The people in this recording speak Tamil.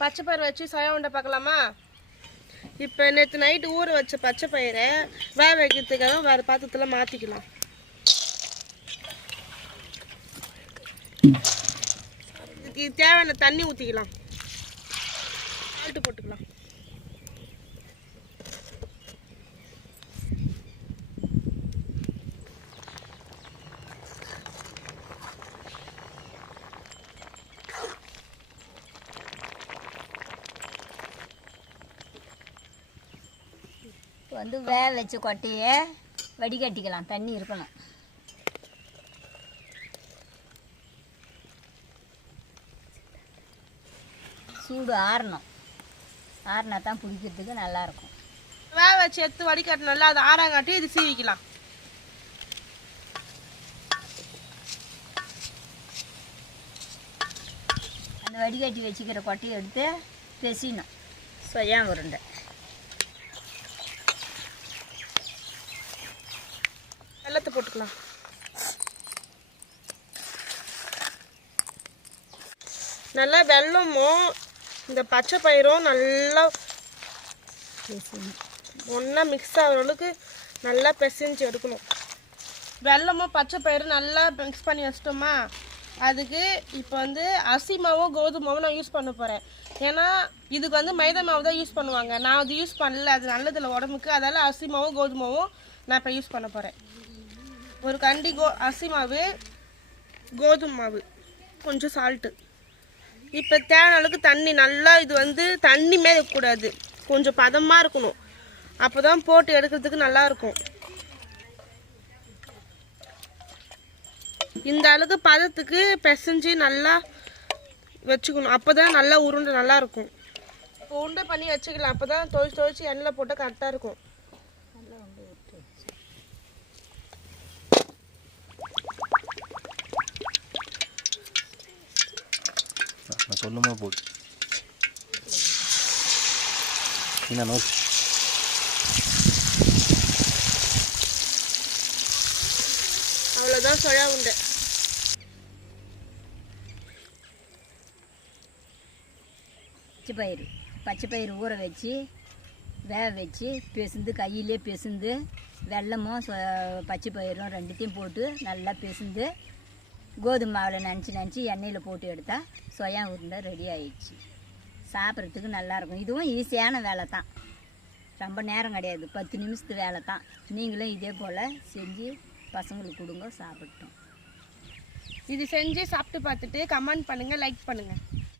பச்சை பயிர் வச்சு சோயா உருண்டை பார்க்கலாமா? இப்போ நேற்று நைட்டு ஊற வச்ச பச்சை பயிரை வேக வைக்கிறதுக்காக வேறு பாத்திரத்தில் மாற்றிக்கலாம். இதுக்கு தேவையான தண்ணி ஊற்றிக்கலாம். சால்ட்டு போட்டுக்கலாம். வந்து வேக வச்ச கொட்டையை வடிகட்டிக்கலாம். தண்ணி இருக்கணும். சூடு ஆறணும். ஆறினா தான் பிடிக்கிறதுக்கு நல்லாயிருக்கும். வேக வச்சு எடுத்து வடிகட்டணும்ல, அது ஆறாங்காட்டி இது சீவிக்கலாம். அந்த வடிகட்டி வச்சுக்கிற கொட்டையை எடுத்து பெசியணும். சோயா உருண்டை வெல்லத்தை போட்டுக்கலாம். நல்லா வெல்லமும் இந்த பச்சை பயிரும் நல்லா ஒன்றா மிக்ஸ் ஆகிற அளவுக்கு நல்லா பிசைஞ்சு எடுக்கணும். வெல்லமும் பச்சை பயிரும் நல்லா மிக்ஸ் பண்ணி வச்சிட்டோமா, அதுக்கு இப்போ வந்து அரிசி மாவும் கோதுமை மாவும் நான் யூஸ் பண்ண போகிறேன். ஏன்னா இதுக்கு வந்து மைதா மாவு தான் யூஸ் பண்ணுவாங்க. நான் அது யூஸ் பண்ணல, அது நல்லதில்லை உடம்புக்கு. அதால் அரிசி மாவும் கோதுமை மாவும் நான் இப்போ யூஸ் பண்ண போகிறேன். ஒரு கண்டி அரிசி மாவு, கோதுமை மாவு, கொஞ்சம் சால்ட்டு. இப்போ தேவையான அளவுக்கு தண்ணி. நல்லா இது வந்து தண்ணி மேலே இருக்கக்கூடாது, கொஞ்சம் பதமாக இருக்கணும். அப்போ தான் போட்டு எடுக்கிறதுக்கு நல்லாயிருக்கும். இந்த அளவுக்கு பதத்துக்கு பிசைஞ்சு நல்லா வச்சுக்கணும். அப்போ தான் நல்லா உருண்டை நல்லாயிருக்கும். இப்போ உருண்டை பண்ணி வச்சுக்கலாம். அப்போ தான் துவைச்சி எண்ணெயில் போட்டால் கரெக்டாக இருக்கும். சொல்லுமா போடு அவ்வளோதான் சோயா உருண்டை. பச்சை பயிறு ஊற வச்சு வேக வச்சு பிசைந்து கையிலே பிசைந்து வெல்லமும் பச்சை பயிரும் ரெண்டுத்தையும் போட்டு நல்லா பிசைந்து கோதுமை மாவில் நினச்சி எண்ணெயில் போட்டு எடுத்தால் சோயா உருண்டை ரெடி ஆயிடுச்சு. சாப்பிட்றதுக்கு நல்லாயிருக்கும். இதுவும் ஈஸியான வேலை தான், ரொம்ப நேரம் கிடையாது, 10 நிமிஷத்து வேலை தான். நீங்களும் இதே போல் செஞ்சு பசங்களுக்கு கொடுங்க, சாப்பிட்டோம். இது செஞ்சு சாப்பிட்டு பார்த்துட்டு கமெண்ட் பண்ணுங்கள், லைக் பண்ணுங்கள்.